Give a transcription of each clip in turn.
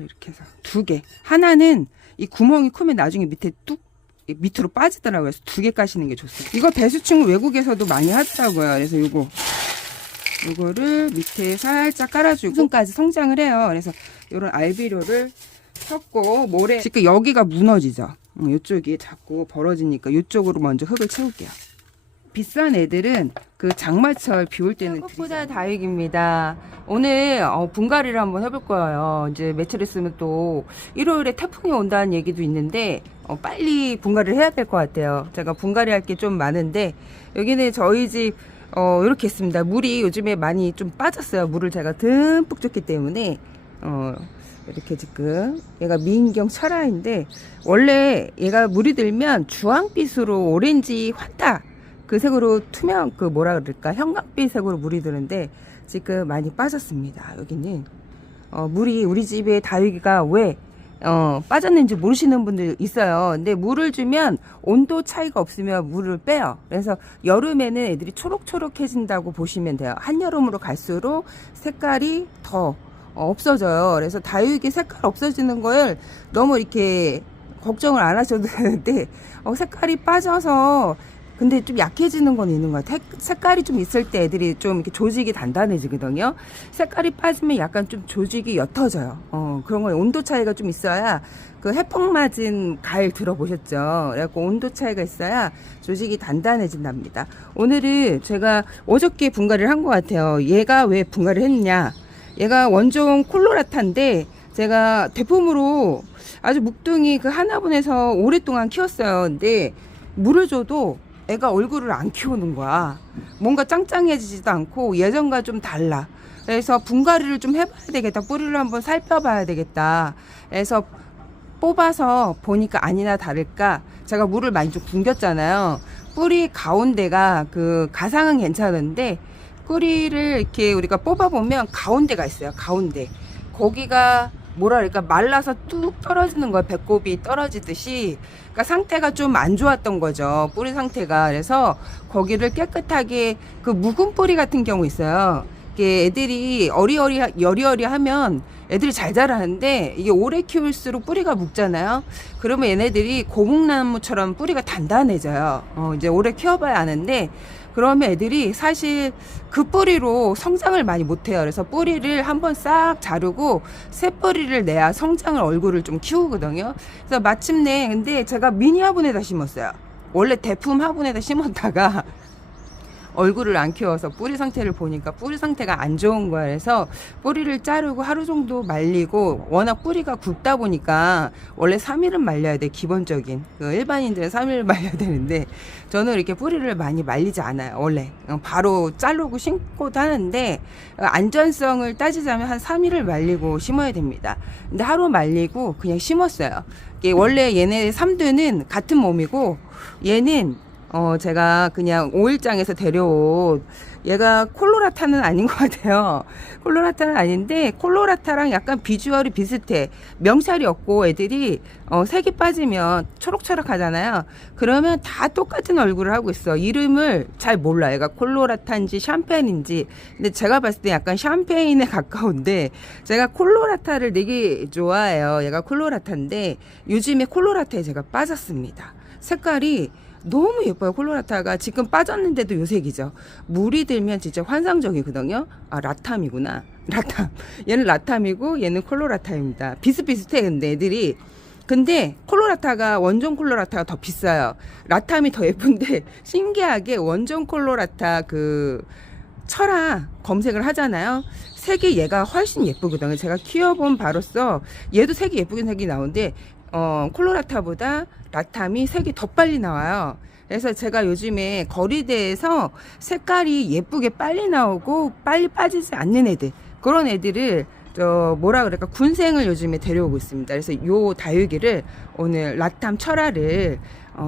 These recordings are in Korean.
이렇게 해서 2개. 하나는 이 구멍이 크면 나중에 밑에 뚝 밑으로 빠지더라고요. 그래서 2개 까시는 게 좋습니다. 이거 배수층 외국에서도 많이 하더라고요. 그래서 요거를 밑에 살짝 깔아주고 수순까지 성장을 해요. 그래서 요런 알비료를 섞고 모래 지금 여기가 무너지죠. 이쪽이 자꾸 벌어지니까 이쪽으로 먼저 흙을 채울게요. 비싼 애들은 그 장마철 비 올 때는 꽃보다 다육입니다. 오늘 분갈이를 한번 해볼 거예요. 이제 며칠 있으면 또 일요일에 태풍이 온다는 얘기도 있는데 빨리 분갈이를 해야 될 것 같아요. 제가 분갈이 할 게 좀 많은데 여기는 저희 집 이렇게 했습니다. 물이 요즘에 많이 좀 빠졌어요. 물을 제가 듬뿍 줬기 때문에 이렇게 지금 얘가 미인경 철화인데 원래 얘가 물이 들면 주황빛으로 오렌지 환타 그 색으로 투명 그 뭐라 그럴까 형광빛 색으로 물이 드는데 지금 많이 빠졌습니다. 여기는 물이 우리 집에 다육이가 왜 빠졌는지 모르시는 분들 있어요. 근데 물을 주면 온도 차이가 없으면 물을 빼요. 그래서 여름에는 애들이 초록초록해진다고 보시면 돼요. 한여름으로 갈수록 색깔이 더 없어져요. 그래서 다육이 색깔 없어지는 걸 너무 이렇게 걱정을 안 하셔도 되는데 색깔이 빠져서 근데 좀 약해지는 건 있는 것 같아요. 색깔이 좀 있을 때 애들이 좀 이렇게 조직이 단단해지거든요. 색깔이 빠지면 약간 좀 조직이 옅어져요. 그런 건 온도 차이가 좀 있어야 그 해풍 맞은 가을 들어보셨죠? 그래갖고 온도 차이가 있어야 조직이 단단해진답니다. 오늘은 제가 어저께 분갈이를 한 것 같아요. 얘가 왜 분갈이를 했느냐? 얘가 원종 콜로라타인데 제가 대품으로 아주 묵둥이 그 하나분에서 오랫동안 키웠어요. 근데 물을 줘도 애가 얼굴을 안 키우는 거야. 뭔가 짱짱해지지도 않고 예전과 좀 달라. 그래서 분갈이를 좀 해봐야 되겠다. 뿌리를 한번 살펴봐야 되겠다. 그래서 뽑아서 보니까 아니나 다를까 제가 물을 많이 좀 굶겼잖아요. 뿌리 가운데가 그 가상은 괜찮은데 뿌리를 이렇게 우리가 뽑아보면 가운데가 있어요. 가운데 거기가 뭐라 그럴까 말라서 뚝 떨어지는 거예요. 배꼽이 떨어지듯이. 그러니까 상태가 좀 안 좋았던 거죠. 뿌리 상태가. 그래서 거기를 깨끗하게 그 묵은 뿌리 같은 경우 있어요. 이게 애들이 여리여리하면 애들이 잘 자라는데 이게 오래 키울수록 뿌리가 묵잖아요. 그러면 얘네들이 고목나무처럼 뿌리가 단단해져요. 이제 오래 키워봐야 아는데 그러면 애들이 사실 그 뿌리로 성장을 많이 못해요. 그래서 뿌리를 한번 싹 자르고 새 뿌리를 내야 성장을 얼굴을 좀 키우거든요. 그래서 마침내 근데 제가 미니 화분에다 심었어요. 원래 대품 화분에다 심었다가 얼굴을 안 키워서 뿌리 상태를 보니까 뿌리 상태가 안 좋은 거야. 그래서 뿌리를 자르고 하루 정도 말리고 워낙 뿌리가 굵다 보니까 원래 3일은 말려야 돼. 기본적인 그 일반인들은 3일을 말려야 되는데 저는 이렇게 뿌리를 많이 말리지 않아요. 원래 바로 자르고 심고도 하는데 안전성을 따지자면 한 3일을 말리고 심어야 됩니다. 근데 하루 말리고 그냥 심었어요. 원래 얘네 3두는 같은 몸이고 얘는 제가 그냥 오일장에서 데려온 얘가 콜로라타는 아닌 것 같아요. 콜로라타는 아닌데 콜로라타랑 약간 비주얼이 비슷해. 명찰이 없고 애들이 색이 빠지면 초록초록 하잖아요. 그러면 다 똑같은 얼굴을 하고 있어. 이름을 잘 몰라. 얘가 콜로라타인지 샴페인인지. 근데 제가 봤을 때 약간 샴페인에 가까운데 제가 콜로라타를 되게 좋아해요. 얘가 콜로라타인데 요즘에 콜로라타에 제가 빠졌습니다. 색깔이 너무 예뻐요. 콜로라타가 지금 빠졌는데도 요 색이죠. 물이 들면 진짜 환상적이거든요. 아 라탐이구나. 라탐. 얘는 라탐이고 얘는 콜로라타입니다. 비슷비슷해. 근데 애들이 근데 콜로라타가 원종 콜로라타가 더 비싸요. 라탐이 더 예쁜데 신기하게 원종 콜로라타 그 철화 검색을 하잖아요. 색이 얘가 훨씬 예쁘거든요. 제가 키워본 바로써 얘도 색이 예쁘긴 색이 나오는데 콜로라타보다 라탐이 색이 더 빨리 나와요. 그래서 제가 요즘에 거리대에서 색깔이 예쁘게 빨리 나오고 빨리 빠지지 않는 애들 그런 애들을 뭐라 그럴까 군생을 요즘에 데려오고 있습니다. 그래서 요 다육이를 오늘 라탐 철화를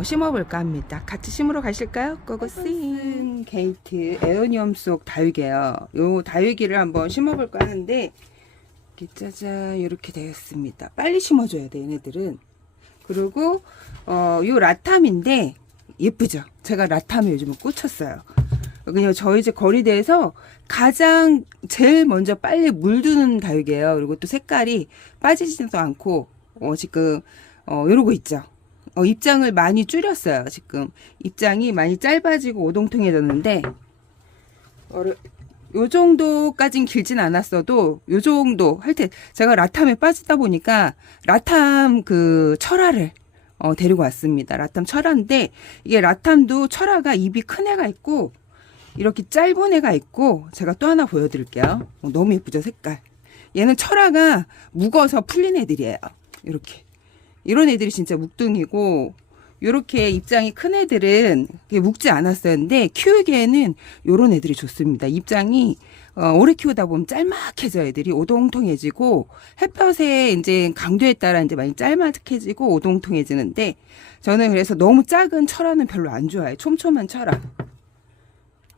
심어볼까 합니다. 같이 심으러 가실까요? 고고싱 게이트 에어니엄 속 다육이에요. 요 다육이를 한번 심어볼까 하는데 짜잔 이렇게 되었습니다. 빨리 심어줘야 돼 얘네들은. 그리고 요 라탐인데 예쁘죠. 제가 라탐에 요즘에 꽂혔어요. 그냥 저희 집 거리대에서 가장 제일 먼저 빨리 물드는 다육이에요. 그리고 또 색깔이 빠지지도 않고 지금 이러고 있죠. 입장을 많이 줄였어요. 지금 입장이 많이 짧아지고 오동통해졌는데 요 정도까진 길진 않았어도 요 정도 할 때 제가 라탐에 빠지다 보니까 라탐 그 철화를 데리고 왔습니다. 라탐 철화인데 이게 라탐도 철화가 입이 큰 애가 있고 이렇게 짧은 애가 있고 제가 또 하나 보여드릴게요. 너무 예쁘죠 색깔. 얘는 철화가 묵어서 풀린 애들이에요. 이렇게 이런 애들이 진짜 묵둥이고 요렇게 입장이 큰 애들은 묵지 않았었는데 키우기에는 요런 애들이 좋습니다. 입장이 오래 키우다 보면 짤막해져 애들이 오동통해지고 햇볕에 이제 강도에 따라 이제 많이 짤막해지고 오동통해지는데 저는 그래서 너무 작은 철화는 별로 안 좋아해요. 촘촘한 철화.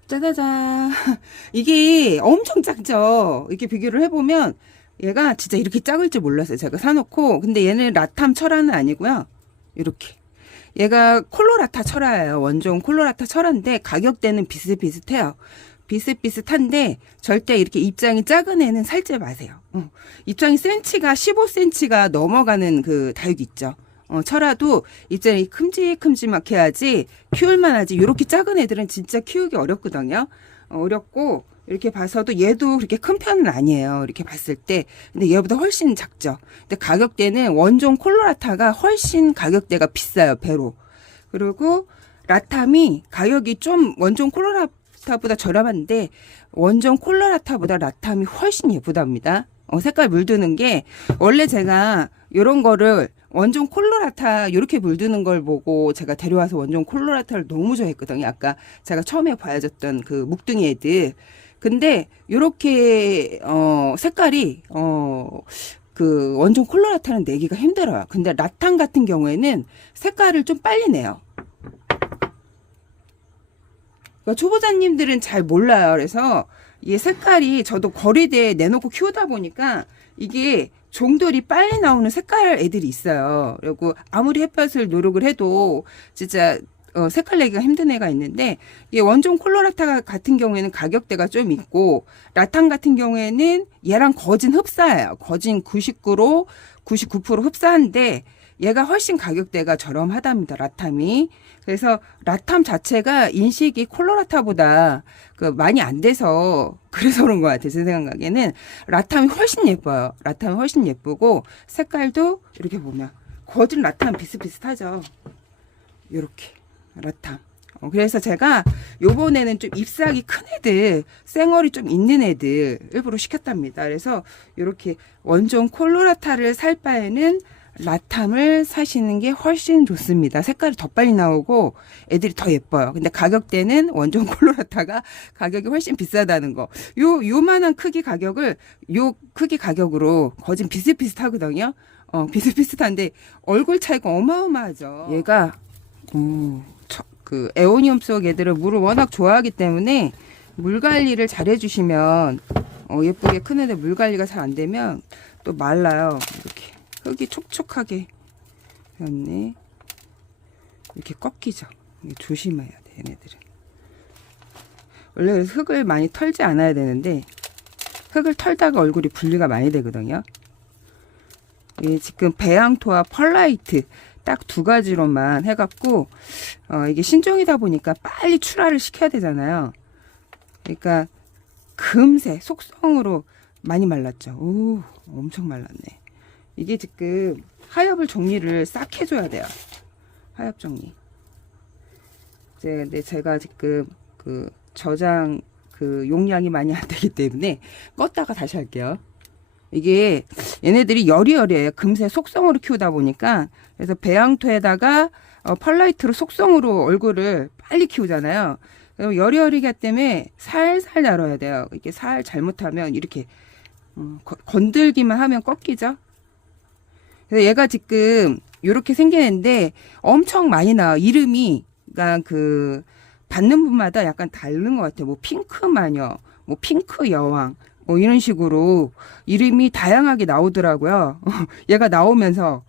짜자자. 이게 엄청 작죠. 이렇게 비교를 해보면 얘가 진짜 이렇게 작을 줄 몰랐어요. 제가 사놓고. 근데 얘는 라탐 철화는 아니고요. 이렇게. 얘가 콜로라타 철화예요. 원종 콜로라타 철화인데 가격대는 비슷비슷해요. 비슷비슷한데 절대 이렇게 입장이 작은 애는 살지 마세요. 입장이 센치가 15cm가 넘어가는 그 다육이 있죠. 철화도 입장이 큼직큼직하게 해야지 키울만 하지. 이렇게 작은 애들은 진짜 키우기 어렵거든요. 어렵고 이렇게 봐서도 얘도 그렇게 큰 편은 아니에요. 이렇게 봤을 때. 근데 얘보다 훨씬 작죠. 근데 가격대는 원종 콜로라타가 훨씬 가격대가 비싸요. 배로. 그리고 라탐이 가격이 좀 원종 콜로라타보다 저렴한데 원종 콜로라타보다 라탐이 훨씬 예쁘답니다. 색깔 물드는 게 원래 제가 이런 거를 원종 콜로라타 이렇게 물드는 걸 보고 제가 데려와서 원종 콜로라타를 너무 좋아했거든요. 아까 제가 처음에 보여줬던 그 묵둥이 애들. 근데 요렇게 색깔이 그 원종 콜로라타는 내기가 힘들어요. 근데 라탄 같은 경우에는 색깔을 좀 빨리 내요. 그러니까 초보자님들은 잘 몰라요. 그래서 이 색깔이 저도 거리대에 내놓고 키우다 보니까 이게 종들이 빨리 나오는 색깔 애들이 있어요. 그리고 아무리 햇볕을 노력을 해도 진짜 색깔 내기가 힘든 애가 있는데 이 원종 콜로라타 같은 경우에는 가격대가 좀 있고 라탄 같은 경우에는 얘랑 거진 흡사해요. 거진 99% 흡사한데 얘가 훨씬 가격대가 저렴하답니다. 라탐이. 그래서 라탐 자체가 인식이 콜로라타보다 많이 안 돼서 그래서 그런 것 같아요. 제 생각에는 라탐이 훨씬 예뻐요. 라탐이 훨씬 예쁘고 색깔도 이렇게 보면 거진 라탐 비슷비슷하죠. 이렇게 라탐. 그래서 제가 요번에는 좀 잎사귀 큰 애들, 쌩얼이 좀 있는 애들 일부러 시켰답니다. 그래서 이렇게 원종 콜로라타를 살 바에는 라탐을 사시는 게 훨씬 좋습니다. 색깔이 더 빨리 나오고 애들이 더 예뻐요. 근데 가격대는 원종 콜로라타가 가격이 훨씬 비싸다는 거. 요만한 크기 가격을 요 크기 가격으로 거진 비슷비슷하거든요. 비슷비슷한데 얼굴 차이가 어마어마하죠. 얘가 그 에오니움 속 애들은 물을 워낙 좋아하기 때문에 물 관리를 잘 해주시면 예쁘게 큰 애들 물 관리가 잘 안 되면 또 말라요. 이렇게 흙이 촉촉하게 되었네. 이렇게 꺾이죠. 조심해야 돼. 얘네들은 원래 흙을 많이 털지 않아야 되는데 흙을 털다가 얼굴이 분리가 많이 되거든요. 지금 배양토와 펄라이트 딱 두 가지로만 해갖고 이게 신종이다 보니까 빨리 출하를 시켜야 되잖아요. 그러니까 금세 속성으로 많이 말랐죠. 오, 엄청 말랐네. 이게 지금 하엽을 정리를 싹 해줘야 돼요. 하엽 정리. 근데 제가 지금 그 저장 그 용량이 많이 안 되기 때문에 껐다가 다시 할게요. 이게 얘네들이 여리여리해요. 금세 속성으로 키우다 보니까. 그래서 배양토에다가 펄라이트로 속성으로 얼굴을 빨리 키우잖아요. 여리여리기 때문에 살살 다뤄야 돼요. 이렇게 살 잘못하면 이렇게 건들기만 하면 꺾이죠. 그래서 얘가 지금 이렇게 생기는데 엄청 많이 나와. 이름이 그러니까 그 받는 분마다 약간 다른 것 같아요. 뭐 핑크 마녀, 뭐 핑크 여왕, 뭐 이런 식으로 이름이 다양하게 나오더라고요. 얘가 나오면서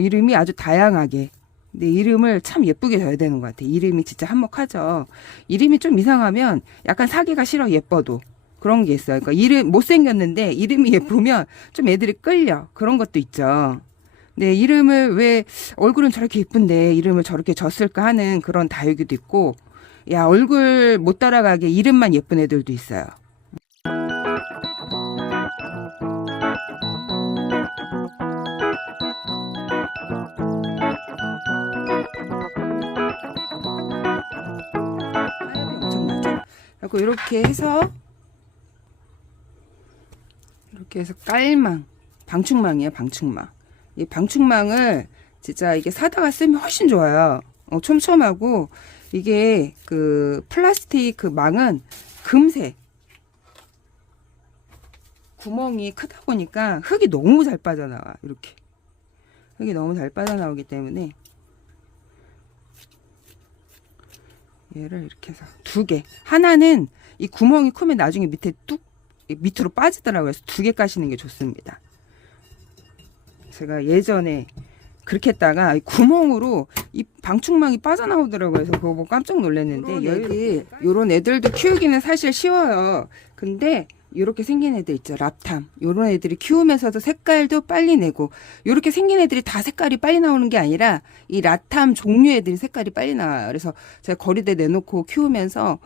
이름이 아주 다양하게. 근데 이름을 참 예쁘게 져야 되는 것 같아요. 이름이 진짜 한몫하죠. 이름이 좀 이상하면 약간 사기가 싫어. 예뻐도 그런 게 있어요. 그러니까 이름 못생겼는데 이름이 예쁘면 좀 애들이 끌려. 그런 것도 있죠. 네, 이름을 왜 얼굴은 저렇게 예쁜데 이름을 저렇게 졌을까 하는 그런 다육이도 있고, 야, 얼굴 못 따라가게 이름만 예쁜 애들도 있어요. 하엽이 엄청나죠? 그리고 이렇게 해서 깔망, 방충망이에요, 방충망. 이 방충망을 진짜 이게 사다가 쓰면 훨씬 좋아요. 촘촘하고, 이게 그 플라스틱 그 망은 금색. 구멍이 크다 보니까 흙이 너무 잘 빠져나와. 이렇게. 흙이 너무 잘 빠져나오기 때문에 얘를 이렇게 해서 2개. 하나는 이 구멍이 크면 나중에 밑으로 빠지더라고요. 그래서 2개 까시는 게 좋습니다. 제가 예전에 그렇게 했다가 구멍으로 이 방충망이 빠져나오더라고요. 그래서 그거 보고 깜짝 놀랐는데, 요런 애들도 키우기는 사실 쉬워요. 근데 요렇게 생긴 애들 있죠. 랍탐. 요런 애들이 키우면서도 색깔도 빨리 내고, 요렇게 생긴 애들이 다 색깔이 빨리 나오는 게 아니라 이 랍탐 종류 애들이 색깔이 빨리 나와요. 그래서 제가 거리대 내놓고 키우면서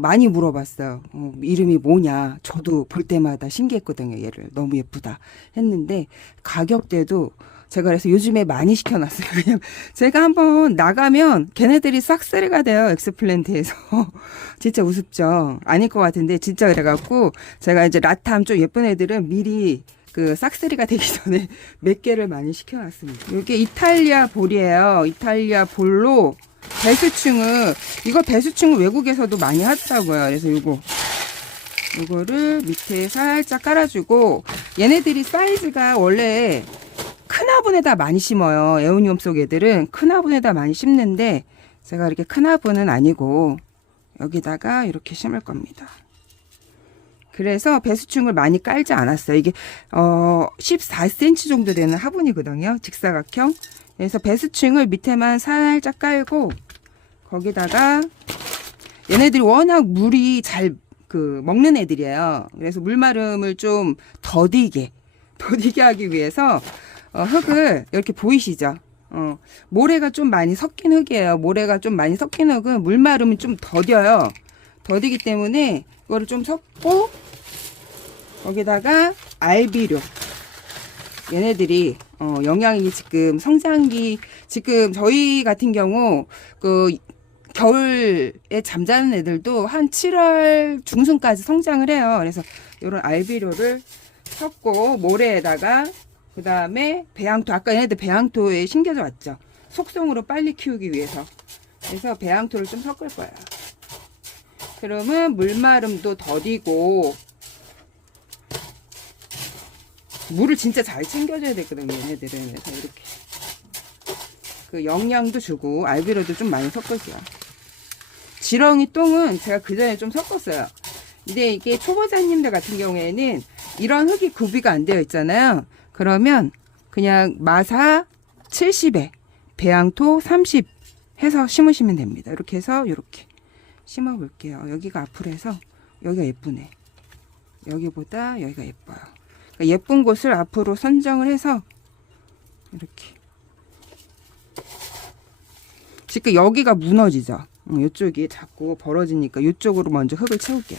많이 물어봤어요. 이름이 뭐냐. 저도 볼 때마다 신기했거든요. 얘를 너무 예쁘다 했는데, 가격대도 제가 그래서 요즘에 많이 시켜놨어요. 그냥 제가 한번 나가면 걔네들이 싹쓸이가 돼요. 엑스플랜트에서. 진짜 우습죠. 아닐 것 같은데 진짜 그래갖고 제가 이제 라탐 좀 예쁜 애들은 미리 그 싹쓸이가 되기 전에 몇 개를 많이 시켜놨습니다. 이게 이탈리아 볼이에요. 이탈리아 볼로 이거 배수층을 외국에서도 많이 하더라고요. 그래서 요거를 밑에 살짝 깔아주고, 얘네들이 사이즈가 원래 큰 화분에다 많이 심어요. 에오니움 속 애들은 큰 화분에다 많이 심는데, 제가 이렇게 큰 화분은 아니고 여기다가 이렇게 심을 겁니다. 그래서 배수층을 많이 깔지 않았어요. 이게 14cm 정도 되는 화분이거든요. 직사각형. 그래서 배수층을 밑에만 살짝 깔고, 거기다가 얘네들이 워낙 물이 잘 먹는 애들이에요. 그래서 물마름을 좀 더디게 하기 위해서 흙을 이렇게 보이시죠? 모래가 좀 많이 섞인 흙이에요. 모래가 좀 많이 섞인 흙은 물마름이 좀 더뎌요. 더디기 때문에 이거를 좀 섞고, 거기다가 알비료. 얘네들이 영양이 지금 성장기, 지금 저희 같은 경우 겨울에 잠자는 애들도 한 7월 중순까지 성장을 해요. 그래서 이런 알비료를 섞고, 모래에다가 그 다음에 배양토, 아까 얘네들 배양토에 심겨져 왔죠. 속성으로 빨리 키우기 위해서. 그래서 배양토를 좀 섞을 거예요. 그러면 물마름도 더디고, 물을 진짜 잘 챙겨줘야 되거든요, 얘네들은. 그래서 이렇게 그 영양도 주고 알비료도 좀 많이 섞을게요. 지렁이 똥은 제가 그 전에 좀 섞었어요. 근데 이게 초보자님들 같은 경우에는 이런 흙이 구비가 안 되어 있잖아요. 그러면 그냥 마사 70에 배양토 30 해서 심으시면 됩니다. 이렇게 해서 이렇게 심어 볼게요. 여기가 앞으로 해서 여기가 예쁘네. 여기보다 여기가 예뻐요. 그러니까 예쁜 곳을 앞으로 선정을 해서 이렇게. 지금 여기가 무너지죠. 이쪽이 자꾸 벌어지니까 이쪽으로 먼저 흙을 채울게요.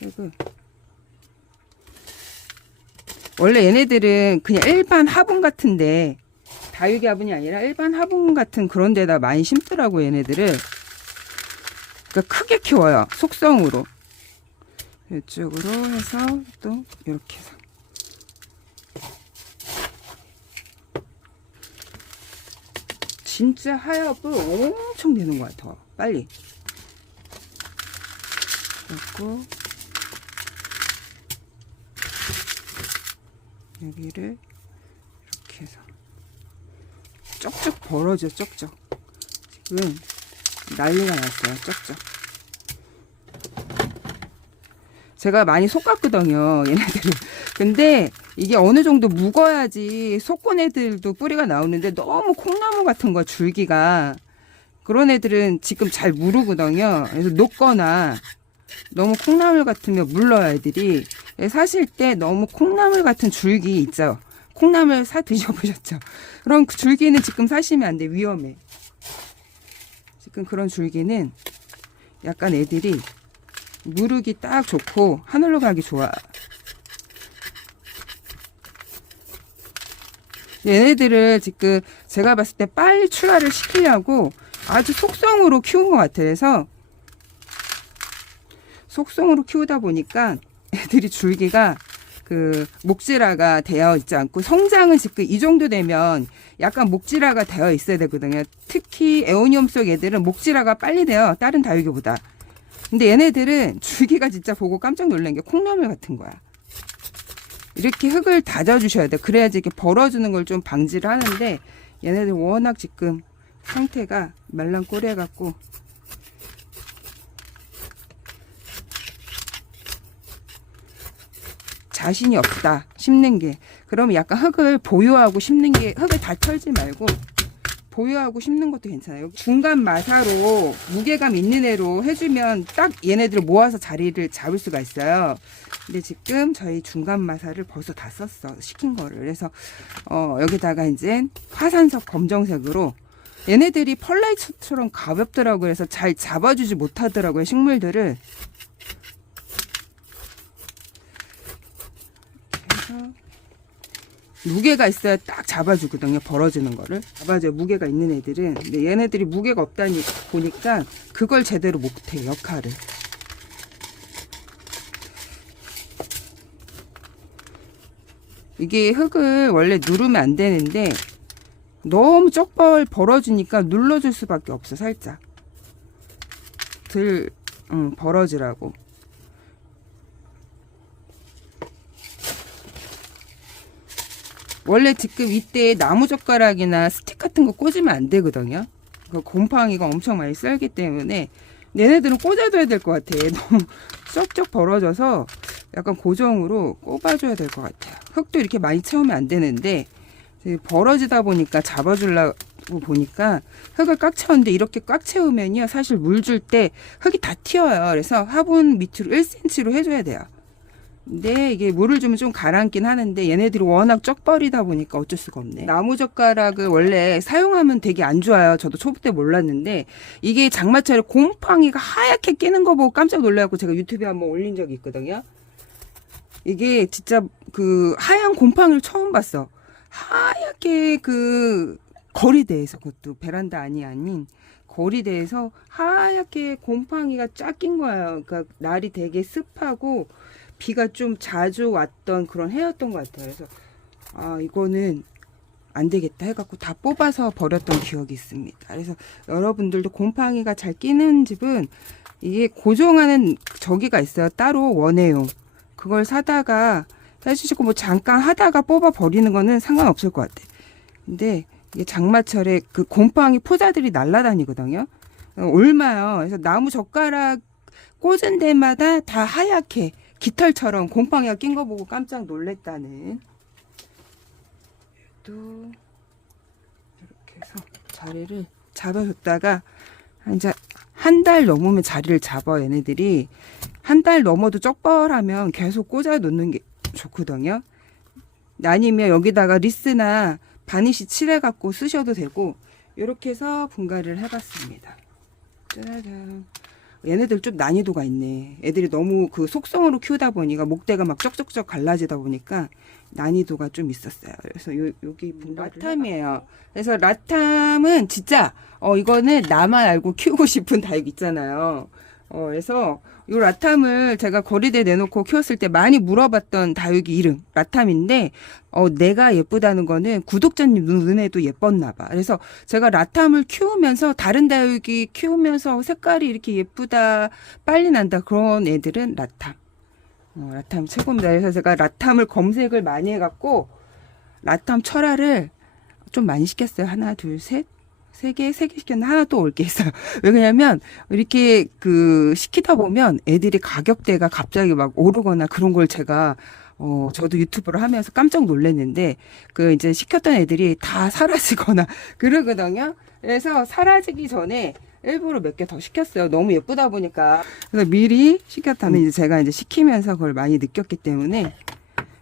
그리고 원래 얘네들은 그냥 일반 화분 같은데, 다육이 화분이 아니라 일반 화분 같은 그런 데다 많이 심더라고, 얘네들을. 그러니까 크게 키워요, 속성으로. 이쪽으로 해서 또 이렇게 해서. 진짜 하엽을 엄청 내는 것 같아. 빨리. 그리고 여기를 이렇게 해서 쪽쪽 벌어져. 쪽쪽. 지금 난리가 났어요. 쪽쪽. 제가 많이 솎았거든요, 얘네들을. 근데 이게 어느 정도 묵어야지 속곤 애들도 뿌리가 나오는데, 너무 콩나무 같은 거 줄기가 그런 애들은 지금 잘 무르거든요. 그래서 녹거나 너무 콩나물 같으면 물러요, 애들이. 사실 때 너무 콩나물 같은 줄기 있죠. 콩나물 사 드셔보셨죠? 그럼 그 줄기는 지금 사시면 안 돼. 위험해. 지금 그런 줄기는 약간 애들이 무르기 딱 좋고 하늘로 가기 좋아. 얘네들을 지금 제가 봤을 때 빨리 출하를 시키려고 아주 속성으로 키운 것 같아요. 그래서 속성으로 키우다 보니까 애들이 줄기가 그 목질화가 되어 있지 않고, 성장은 지금 이 정도 되면 약간 목질화가 되어 있어야 되거든요. 특히 에오니움 속 애들은 목질화가 빨리 돼요, 다른 다육이보다. 근데 얘네들은 줄기가 진짜 보고 깜짝 놀란 게 콩나물 같은 거야. 이렇게 흙을 다져주셔야 돼. 그래야지 이렇게 벌어지는 걸 좀 방지를 하는데, 얘네들 워낙 지금 상태가 말랑꼬리해갖고 자신이 없다, 심는 게. 그러면 약간 흙을 보유하고 심는 게, 흙을 다 털지 말고 보유하고 심는 것도 괜찮아요. 중간 마사로 무게감 있는 애로 해주면 딱 얘네들을 모아서 자리를 잡을 수가 있어요. 근데 지금 저희 중간 마사를 벌써 다 썼어, 시킨 거를. 그래서 여기다가 이제 화산석 검정색으로, 얘네들이 펄라이트처럼 가볍더라고요. 그래서 잘 잡아주지 못하더라고요, 식물들을. 무게가 있어야 딱 잡아주거든요. 벌어지는 거를 잡아줘요, 무게가 있는 애들은. 근데 얘네들이 무게가 없다니 보니까 그걸 제대로 못해, 역할을. 이게 흙을 원래 누르면 안 되는데 너무 쪽벌 벌어지니까 눌러줄 수밖에 없어. 살짝 들 벌어지라고. 원래 지금 이때 나무젓가락이나 스틱 같은 거 꽂으면 안 되거든요. 그 곰팡이가 엄청 많이 썰기 때문에 얘네들은 꽂아줘야 될 것 같아. 너무 쩍쩍 벌어져서 약간 고정으로 꼽아줘야 될 것 같아요. 흙도 이렇게 많이 채우면 안 되는데 벌어지다 보니까 잡아주려고 보니까 흙을 꽉 채웠는데, 이렇게 꽉 채우면요 사실 물 줄 때 흙이 다 튀어요. 그래서 화분 밑으로 1cm로 해줘야 돼요. 근데 이게 물을 주면 좀 가라앉긴 하는데 얘네들이 워낙 쩍벌이다 보니까 어쩔 수가 없네. 나무젓가락을 원래 사용하면 되게 안 좋아요. 저도 초보 때 몰랐는데 이게 장마철에 곰팡이가 하얗게 끼는 거 보고 깜짝 놀라고 제가 유튜브에 한번 올린 적이 있거든요. 이게 진짜 그 하얀 곰팡이를 처음 봤어. 하얗게 그 거리대에서, 그것도 베란다 아닌 거리대에서 하얗게 곰팡이가 쫙 낀 거예요. 그러니까 날이 되게 습하고 비가 좀 자주 왔던 그런 해였던 것 같아요. 그래서 이거는 안 되겠다 해갖고 다 뽑아서 버렸던 기억이 있습니다. 그래서 여러분들도 곰팡이가 잘 끼는 집은 이게 고정하는 저기가 있어요. 따로 원해용. 그걸 사다가 해주시고, 뭐 잠깐 하다가 뽑아 버리는 거는 상관없을 것 같아. 근데 이게 장마철에 그 곰팡이 포자들이 날아다니거든요. 옮아요. 그래서 나무 젓가락 꽂은 데마다 다 하얗게 깃털처럼 곰팡이가 낀 거 보고 깜짝 놀랬다는. 또 이렇게 해서 자리를 잡아줬다가 이제 한 달 넘으면 자리를 잡아. 얘네들이 한 달 넘어도 쪽벌하면 계속 꽂아 놓는 게 좋거든요. 아니면 여기다가 리스나 바니쉬 칠해 갖고 쓰셔도 되고. 이렇게 해서 분갈이를 해봤습니다. 짜잔. 얘네들 좀 난이도가 있네. 애들이 너무 그 속성으로 키우다 보니까 목대가 막 쩍쩍쩍 갈라지다 보니까 난이도가 좀 있었어요. 그래서 여기 라탐이에요. 그래서 라탐은 진짜 이거는 나만 알고 키우고 싶은 다육 있잖아요. 그래서 이 라탐을 제가 거리대에 내놓고 키웠을 때 많이 물어봤던 다육이 이름 라탐인데, 내가 예쁘다는 거는 구독자님 눈에도 예뻤나 봐. 그래서 제가 라탐을 키우면서, 다른 다육이 키우면서 색깔이 이렇게 예쁘다, 빨리 난다, 그런 애들은 라탐. 라탐 최고입니다. 그래서 제가 라탐을 검색을 많이 해갖고 라탐 철화를 좀 많이 시켰어요. 하나, 둘, 셋. 세 개 시켰는데 하나 또 올 게 있어요. 왜냐면 이렇게 그 시키다 보면 애들이 가격대가 갑자기 막 오르거나 그런 걸 제가 저도 유튜브를 하면서 깜짝 놀랐는데, 그 이제 시켰던 애들이 다 사라지거나 그러거든요. 그래서 사라지기 전에 일부러 몇 개 더 시켰어요. 너무 예쁘다 보니까. 그래서 미리 시켰다는 이제 제가 이제 시키면서 그걸 많이 느꼈기 때문에.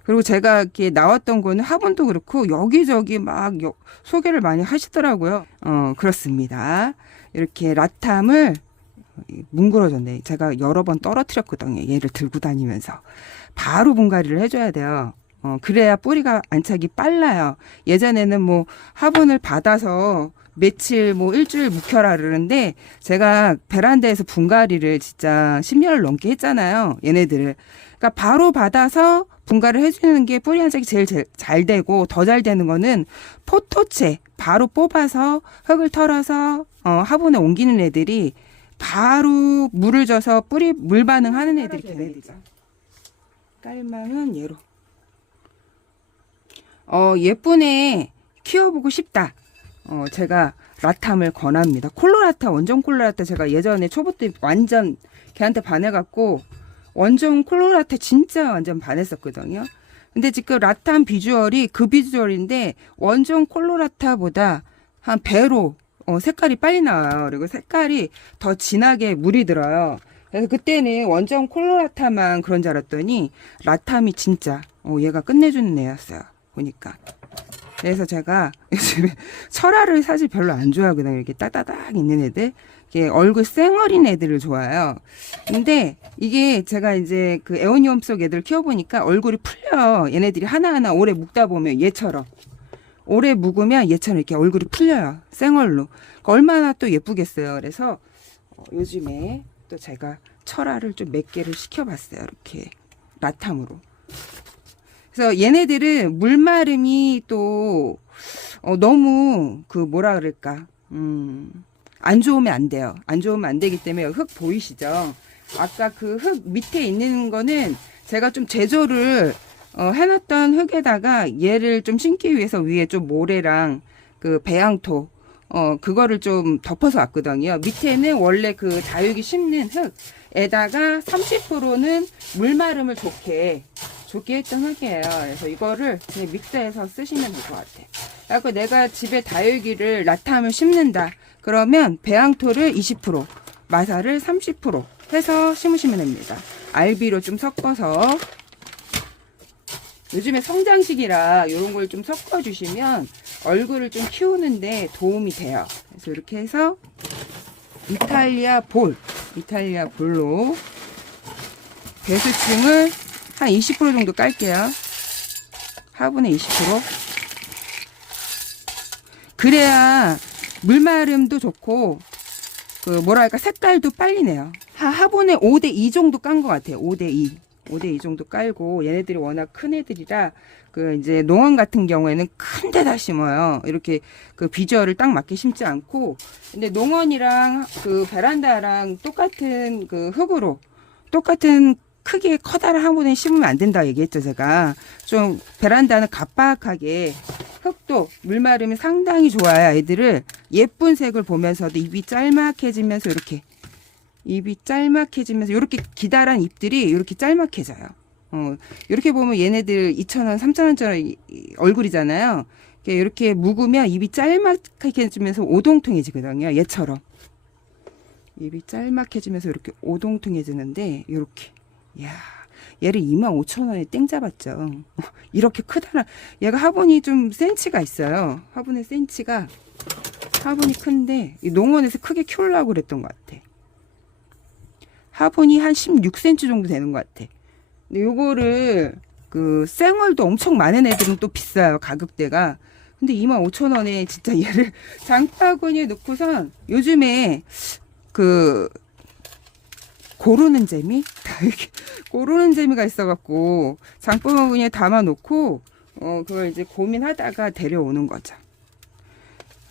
그리고 제가 이렇게 나왔던 거는 화분도 그렇고 여기저기 막 소개를 많이 하시더라고요. 그렇습니다. 이렇게 라탐을 뭉그러졌네. 제가 여러 번 떨어뜨렸거든요. 얘를 들고 다니면서. 바로 분갈이를 해줘야 돼요. 그래야 뿌리가 안착이 빨라요. 예전에는 뭐 화분을 받아서 며칠 뭐 일주일 묵혀라 그러는데 제가 베란다에서 분갈이를 진짜 10년을 넘게 했잖아요. 얘네들을. 그러니까 바로 받아서 분갈이를 해주는 게 뿌리 안착이 제일 잘 되고 더 잘 되는 거는 포토채 바로 뽑아서 흙을 털어서 화분에 옮기는 애들이 바로 물을 줘서 뿌리 물 반응하는 애들이 걔네들이죠. 깔망은 얘로. 예쁜 애 키워보고 싶다. 제가 라탐을 권합니다. 콜로라타, 원정 콜로라타 제가 예전에 초보 때 완전 걔한테 반해갖고 원정 콜로라타 진짜 완전 반했었거든요. 근데 지금 라탐 비주얼이 그 비주얼인데 원정 콜로라타보다 한 배로 색깔이 빨리 나와요. 그리고 색깔이 더 진하게 물이 들어요. 그래서 그때는 원정 콜로라타만 그런 줄 알았더니 라탐이 진짜 얘가 끝내주는 애였어요. 보니까. 그래서 제가 요즘에 철화를 사실 별로 안 좋아하거든요. 이렇게 따다닥 있는 애들. 이게 얼굴 쌩얼인 애들을 좋아해요. 근데 이게 제가 이제 그 에오니움 속 애들 키워보니까 얼굴이 풀려요. 얘네들이 하나하나 오래 묵다 보면 얘처럼. 오래 묵으면 얘처럼 이렇게 얼굴이 풀려요. 쌩얼로. 그러니까 얼마나 또 예쁘겠어요. 그래서 요즘에 또 제가 철화를 좀 몇 개를 시켜봤어요. 이렇게 라탐으로. 그래서 얘네들은 물마름이 또 너무 그 뭐라 그럴까 안 좋으면 안 돼요. 안 좋으면 안 되기 때문에 흙 보이시죠? 아까 그 흙 밑에 있는 거는 제가 좀 제조를 해놨던 흙에다가 얘를 좀 심기 위해서 위에 좀 모래랑 그 배양토 그거를 좀 덮어서 왔거든요. 밑에는 원래 그 다육이 심는 흙에다가 30%는 물마름을 좋게 했던 흙이에요. 그래서 이거를 그냥 믹서해서 쓰시면 될 것 같아. 그래서 내가 집에 다육이를 라탐을 심는다. 그러면 배양토를 20%, 마사를 30% 해서 심으시면 됩니다. 알비로 좀 섞어서 요즘에 성장식이라 이런 걸 좀 섞어주시면 얼굴을 좀 키우는데 도움이 돼요. 그래서 이렇게 해서 이탈리아 볼로 배수층을 한 20% 정도 깔게요. 화분에 20%. 그래야 물마름도 좋고 그 뭐랄까 색깔도 빨리 내요. 화분에 5대2 정도 깐 것 같아요. 5대2 정도 깔고 얘네들이 워낙 큰 애들이라 그 이제 농원 같은 경우에는 큰 데다 심어요. 이렇게 그 비주얼을 딱 맞게 심지 않고 근데 농원이랑 그 베란다랑 똑같은 그 흙으로 똑같은 크게 커다란 화분에 심으면 안 된다 얘기했죠. 제가 좀 베란다는 갑박하게 흙도 물마름이 상당히 좋아요. 애들을 예쁜 색을 보면서도 입이 짤막해지면서 이렇게 이렇게 기다란 ip들이 이렇게 짤막해져요. 이렇게 보면 얘네들 2,000원, 3,000원짜리 얼굴이잖아요. 이렇게 묵으면 입이 짤막해지면서 오동통해지거든요. 얘처럼 입이 짤막해지면서 이렇게 오동통해지는데 이렇게 이야, 얘를 25,000원에 땡 잡았죠. 이렇게 크다란 얘가 화분이 좀 센치가 있어요. 화분의 센치가 화분이 큰데 이 농원에서 크게 키우려고 그랬던 것 같아. 화분이 한 16cm 정도 되는 것 같아. 근데 요거를 그 생얼도 엄청 많은 애들은 또 비싸요. 가격대가. 근데 25,000원에 진짜 얘를 장바구니에 넣고선 요즘에 그 고르는 재미? 고르는 재미가 있어갖고 장바구니에 담아놓고 그걸 이제 고민하다가 데려오는 거죠.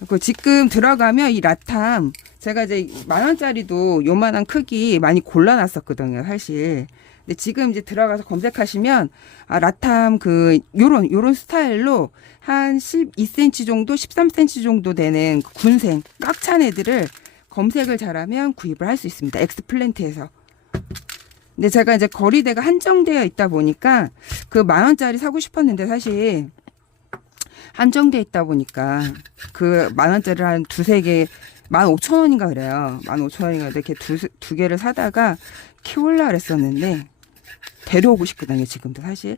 그 지금 들어가면 이 라탐 제가 이제 10,000원짜리도 요만한 크기 많이 골라놨었거든요, 사실. 근데 지금 이제 들어가서 검색하시면 라탐 그 요런 스타일로 한 12cm 정도, 13cm 정도 되는 군생 꽉 찬 애들을 검색을 잘하면 구입을 할 수 있습니다. 엑스플랜트에서. 근데 제가 이제 거리대가 한정되어 있다 보니까 그 10,000원짜리 사고 싶었는데 사실 한정돼 있다 보니까 그 10,000원짜리를 한 두세 개 15,000원인가 그래요. 15,000원인가 이렇게 두 개를 사다가 키우려고 그랬었는데 데려오고 싶거든요. 지금도 사실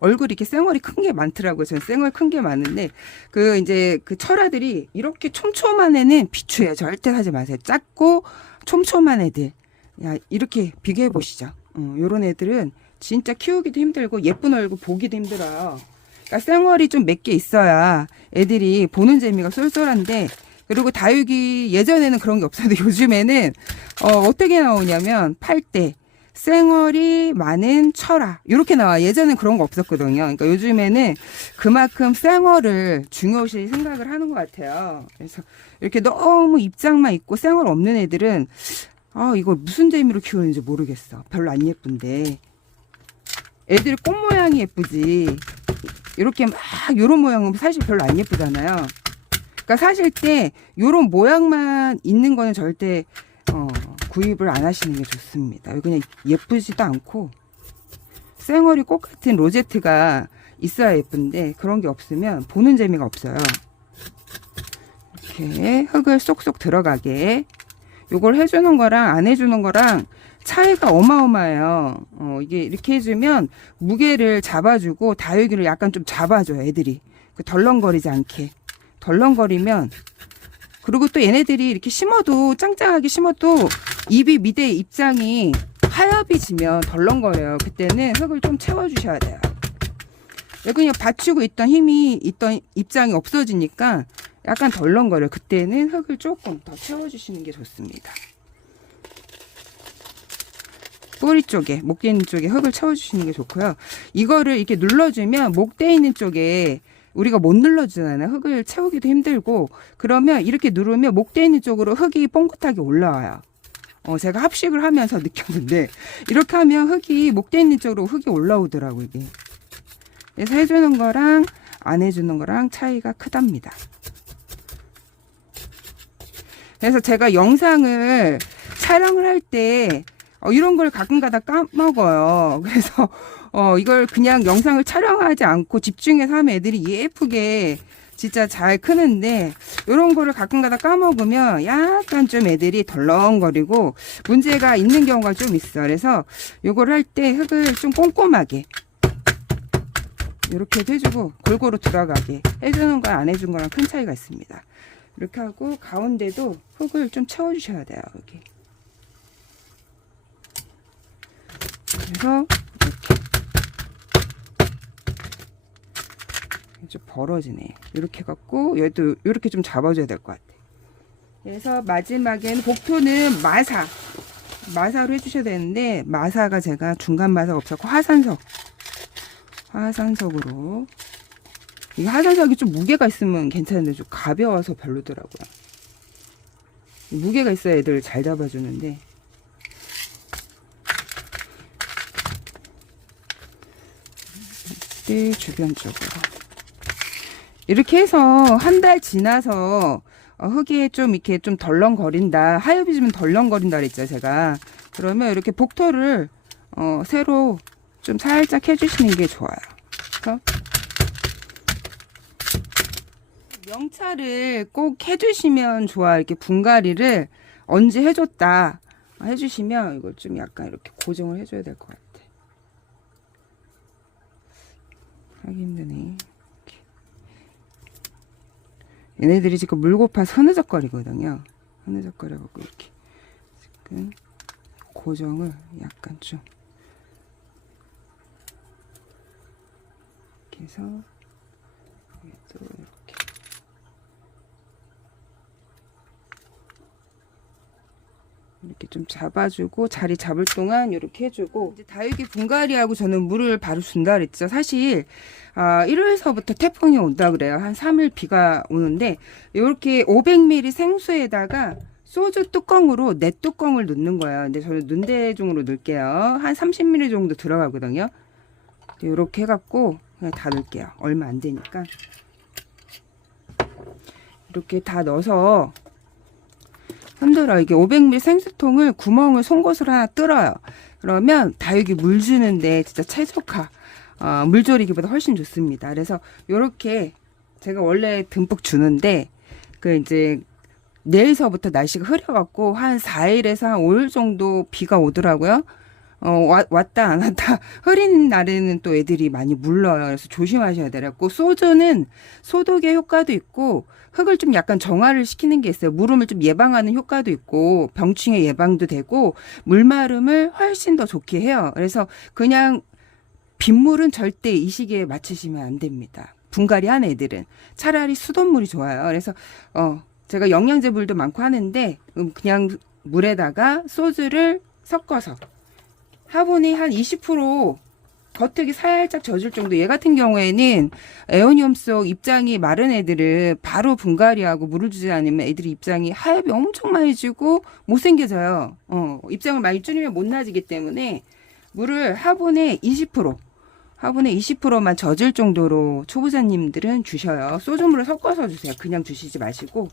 얼굴이 이렇게 쌩얼이 큰 게 많더라고요. 저는 쌩얼 큰 게 많은데 그 이제 그 철아들이 이렇게 촘촘한 애는 비추예요. 절대 사지 마세요. 작고 촘촘한 애들, 야 이렇게 비교해 보시죠. 요런 애들은 진짜 키우기도 힘들고 예쁜 얼굴 보기도 힘들어요. 그러니까 쌩얼이 좀 몇 개 있어야 애들이 보는 재미가 쏠쏠한데, 그리고 다육이 예전에는 그런 게 없었는데 요즘에는 어떻게 나오냐면 팔대 쌩얼이 많은 철아 이렇게 나와. 예전엔 그런 거 없었거든요. 그러니까 요즘에는 그만큼 쌩얼을 중요시 생각을 하는 것 같아요. 그래서 이렇게 너무 입장만 있고 쌩얼 없는 애들은 이걸 무슨 재미로 키우는지 모르겠어. 별로 안 예쁜데 애들이 꽃 모양이 예쁘지 이렇게 막 요런 모양은 사실 별로 안 예쁘잖아요. 그러니까 사실 때 요런 모양만 있는 거는 절대 구입을 안 하시는 게 좋습니다. 그냥 예쁘지도 않고 쌩얼이 꽃 같은 로제트가 있어야 예쁜데 그런 게 없으면 보는 재미가 없어요. 이렇게 흙을 쏙쏙 들어가게 요걸 해주는 거랑 안 해주는 거랑 차이가 어마어마해요. 이게 이렇게 해주면 무게를 잡아주고 다육이를 약간 좀 잡아줘요. 애들이 덜렁거리지 않게. 덜렁거리면, 그리고 또 얘네들이 이렇게 심어도 짱짱하게 심어도 잎이 밑에 입장이 하엽이 지면 덜렁거려요. 그때는 흙을 좀 채워주셔야 돼요. 그냥 받치고 있던 힘이 있던 입장이 없어지니까 약간 덜렁거려요. 그때는 흙을 조금 더 채워주시는 게 좋습니다. 뿌리 쪽에, 목대 있는 쪽에 흙을 채워주시는 게 좋고요. 이거를 이렇게 눌러주면 목대 있는 쪽에 우리가 못 눌러주잖아요. 흙을 채우기도 힘들고, 그러면 이렇게 누르면 목대 있는 쪽으로 흙이 뽕긋하게 올라와요. 제가 합식을 하면서 느꼈는데 이렇게 하면 흙이 목대 있는 쪽으로 흙이 올라오더라고요. 이게. 그래서 해주는 거랑 안 해주는 거랑 차이가 크답니다. 그래서 제가 영상을 촬영을 할 때 이런 걸 가끔가다 까먹어요. 그래서 이걸 그냥 영상을 촬영하지 않고 집중해서 하면 애들이 예쁘게 진짜 잘 크는데, 이런 거를 가끔가다 까먹으면 약간 좀 애들이 덜렁거리고 문제가 있는 경우가 좀 있어. 그래서 요걸 할 때 흙을 좀 꼼꼼하게 이렇게 해주고 골고루 들어가게 해주는 거랑 안 해준 거랑 큰 차이가 있습니다. 이렇게 하고 가운데도 흙을 좀 채워주셔야 돼요. 여기. 그래서 이렇게 좀 벌어지네. 이렇게 해갖고 얘도 이렇게 좀 잡아줘야 될 것 같아. 그래서 마지막에는 복토는 마사로 해주셔야 되는데, 마사가 제가 중간 마사가 없었고 화산석으로. 이 화산석이 좀 무게가 있으면 괜찮은데 좀 가벼워서 별로더라고요. 무게가 있어야 애들 잘 잡아주는데. 주변 쪽으로 이렇게 해서 한 달 지나서 흙이 좀 이렇게 좀 덜렁거린다, 하엽이 좀 덜렁거린다 그랬죠 제가. 그러면 이렇게 복토를 새로 좀 살짝 해주시는 게 좋아요. 그래서 명찰을 꼭 해주시면 좋아. 이렇게 분갈이를 언제 해줬다 해주시면 이걸 좀 약간 이렇게 고정을 해줘야 될 것 같아. 하기 힘드네. 이렇게. 얘네들이 지금 물고파서 흐느적거리거든요. 흐느적거려갖고 이렇게 지금 고정을 약간 좀 이렇게 해서 또 이렇게 이렇게 좀 잡아주고 자리 잡을 동안 이렇게 해주고, 이제 다육이 분갈이하고 저는 물을 바로 준다 그랬죠. 사실 1월서부터 태풍이 온다 그래요. 한 3일 비가 오는데 이렇게 500ml 생수에다가 소주 뚜껑으로 네 뚜껑을 넣는 거예요. 근데 저는 눈대중으로 넣을게요. 한 30ml 정도 들어가거든요. 이렇게 해갖고 그냥 다 넣을게요. 얼마 안 되니까. 이렇게 다 넣어서 흔들어. 이게 500ml 생수통을 구멍을 송곳으로 하나 뚫어요. 그러면 다육이 물 주는데 진짜 최적화. 물조리기보다 훨씬 좋습니다. 그래서 요렇게 제가 원래 듬뿍 주는데 그 이제 내일서부터 날씨가 흐려갖고 한 4일에서 한 5일 정도 비가 오더라고요. 왔다 안 왔다 흐린 날에는 또 애들이 많이 물러요. 그래서 조심하셔야 되고 소주는 소독의 효과도 있고 흙을 좀 약간 정화를 시키는 게 있어요. 물음을 좀 예방하는 효과도 있고 병충해 예방도 되고 물마름을 훨씬 더 좋게 해요. 그래서 그냥 빗물은 절대 이 시기에 맞추시면 안 됩니다. 분갈이 한 애들은 차라리 수돗물이 좋아요. 그래서 제가 영양제 물도 많고 하는데 그냥 물에다가 소주를 섞어서 화분이 한 20% 겉흙이 살짝 젖을 정도. 얘 같은 경우에는 에어니움 속 입장이 마른 애들은 바로 분갈이하고 물을 주지 않으면 애들이 입장이 하얗게 엄청 많이 지고 못생겨져요. 입장을 많이 줄이면 못 나지기 때문에 물을 화분에 20%만 젖을 정도로 초보자님들은 주셔요. 소주물을 섞어서 주세요. 그냥 주시지 마시고.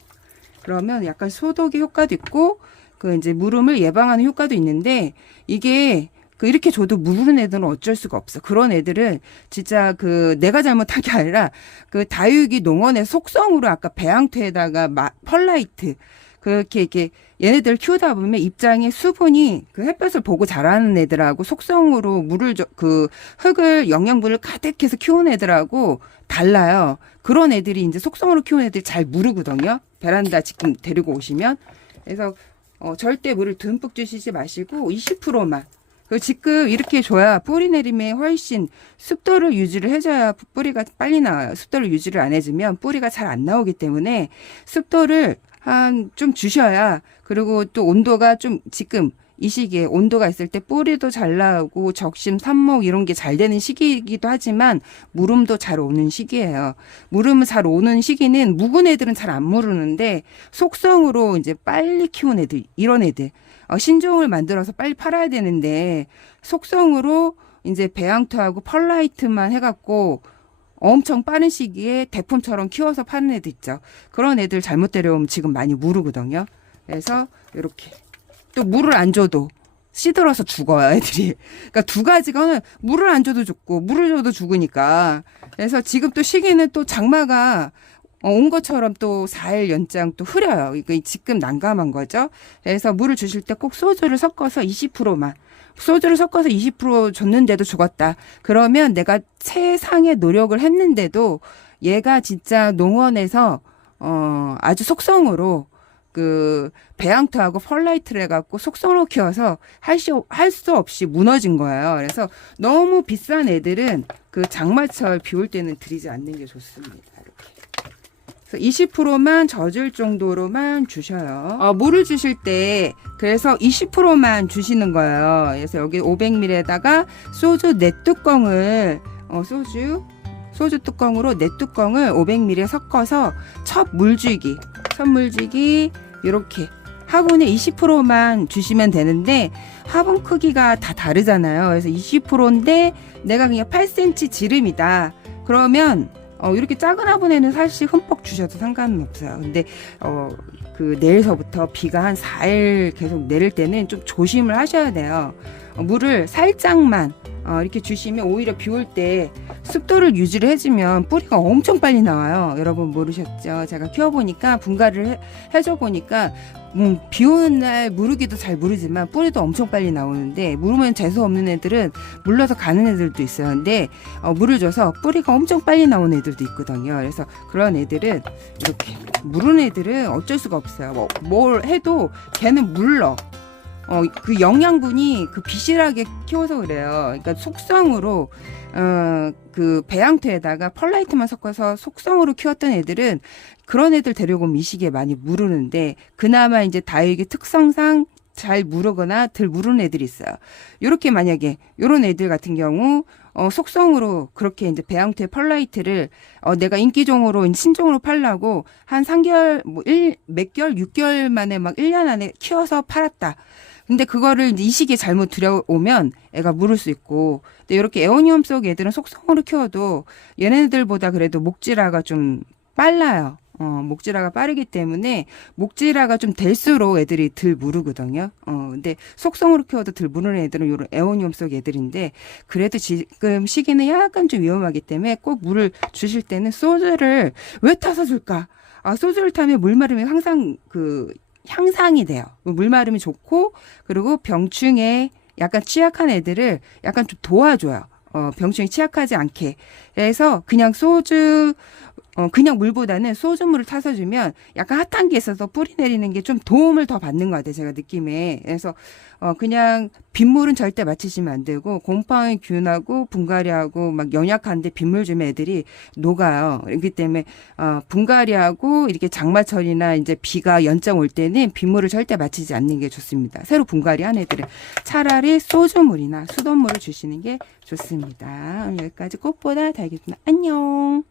그러면 약간 소독의 효과도 있고 그 이제 물음을 예방하는 효과도 있는데 이게 이렇게 줘도 무르는 애들은 어쩔 수가 없어. 그런 애들은 진짜 내가 잘못한 게 아니라 다육이 농원의 속성으로 아까 배양토에다가 펄라이트 그렇게 이렇게 얘네들 키우다 보면 입장에 수분이 햇볕을 보고 자라는 애들하고 속성으로 흙을 영양분을 가득해서 키운 애들하고 달라요. 그런 애들이 이제 속성으로 키운 애들이 잘 무르거든요. 베란다 지금 데리고 오시면. 그래서 절대 물을 듬뿍 주시지 마시고 20%만. 지금 이렇게 줘야 뿌리 내림에 훨씬 습도를 유지를 해줘야 뿌리가 빨리 나와요. 습도를 유지를 안 해주면 뿌리가 잘 안 나오기 때문에 습도를 좀 주셔야, 그리고 또 온도가 좀 지금 이 시기에 온도가 있을 때 뿌리도 잘 나오고 적심, 삽목 이런 게 잘 되는 시기이기도 하지만 무름도 잘 오는 시기예요. 무름은 잘 오는 시기는 묵은 애들은 잘 안 무르는데 속성으로 이제 빨리 키운 애들, 이런 애들 신종을 만들어서 빨리 팔아야 되는데 속성으로 이제 배양토하고 펄라이트만 해갖고 엄청 빠른 시기에 대품처럼 키워서 파는 애들 있죠. 그런 애들 잘못 데려오면 지금 많이 무르거든요. 그래서 이렇게 또 물을 안 줘도 시들어서 죽어요, 애들이. 그러니까 두 가지가 물을 안 줘도 죽고 물을 줘도 죽으니까. 그래서 지금 또 시기는 또 장마가 온 것처럼 또 4일 연장 또 흐려요. 이거 지금 난감한 거죠. 그래서 물을 주실 때 꼭 소주를 섞어서 20%만. 소주를 섞어서 20% 줬는데도 죽었다. 그러면 내가 최상의 노력을 했는데도 얘가 진짜 농원에서 아주 속성으로 배양토하고 펄라이트를 해갖고 속성으로 키워서 할 수 없이 무너진 거예요. 그래서 너무 비싼 애들은 장마철 비 올 때는 드리지 않는 게 좋습니다. 이렇게. 20%만 젖을 정도로만 주셔요. 물을 주실 때 그래서 20%만 주시는 거예요. 그래서 여기 500ml에다가 소주 4뚜껑을 소주 뚜껑으로 4뚜껑을 500ml에 섞어서 첫 물주기 이렇게 화분에 20%만 주시면 되는데 화분 크기가 다 다르잖아요. 그래서 20%인데 내가 그냥 8cm 지름이다. 그러면 이렇게 작은 화분에는 사실 흠뻑 주셔도 상관은 없어요. 근데 내일서부터 비가 한 4일 계속 내릴 때는 좀 조심을 하셔야 돼요. 물을 살짝만 이렇게 주시면 오히려 비 올 때 습도를 유지를 해주면 뿌리가 엄청 빨리 나와요. 여러분 모르셨죠? 제가 키워보니까 분갈이를 해줘 보니까 비 오는 날 무르기도 잘 무르지만 뿌리도 엄청 빨리 나오는데 무르면 재수 없는 애들은 물러서 가는 애들도 있어요. 근데 물을 줘서 뿌리가 엄청 빨리 나오는 애들도 있거든요. 그래서 그런 애들은 이렇게 무르는 애들은 어쩔 수가 없어요. 뭘 해도 걔는 물러. 영양분이 비실하게 키워서 그래요. 그러니까 속성으로 배양토에다가 펄라이트만 섞어서 속성으로 키웠던 애들은 그런 애들 데려오면 이 시기에 많이 무르는데 그나마 이제 다육이 특성상 잘 무르거나 덜 무르는 애들이 있어요. 요렇게 만약에 요런 애들 같은 경우 속성으로 그렇게 이제 배양토에 펄라이트를 내가 인기종으로 신종으로 팔라고 한 3개월 몇 개월 6개월 만에 막 1년 안에 키워서 팔았다. 근데 그거를 이제 이 시기에 잘못 들여오면 애가 물을 수 있고, 근데 이렇게 에어니움 속 애들은 속성으로 키워도 얘네들보다 그래도 목질화가 좀 빨라요. 목질화가 빠르기 때문에 목질화가 좀 될수록 애들이 덜 무르거든요. 근데 속성으로 키워도 덜 무르는 애들은 요런 에오니움 속 애들인데 그래도 지금 시기는 약간 좀 위험하기 때문에 꼭 물을 주실 때는 소주를 왜 타서 줄까? 소주를 타면 물 마름이 항상 향상이 돼요. 물 마름이 좋고 그리고 병충해 약간 취약한 애들을 약간 좀 도와줘요. 병충해 취약하지 않게. 그래서 그냥 소주 그냥 물보다는 소주물을 타서 주면 약간 핫한 게 있어서 뿌리 내리는 게 좀 도움을 더 받는 것 같아요. 제가 느낌에. 그래서 그냥 빗물은 절대 맞히시면 안 되고 곰팡이 균하고 분갈이하고 막 연약한데 빗물 주면 애들이 녹아요. 그렇기 때문에 분갈이하고 이렇게 장마철이나 이제 비가 연장 올 때는 빗물을 절대 맞히지 않는 게 좋습니다. 새로 분갈이한 애들은 차라리 소주물이나 수돗물을 주시는 게 좋습니다. 오늘 여기까지 꽃보다 달겠습니다. 안녕.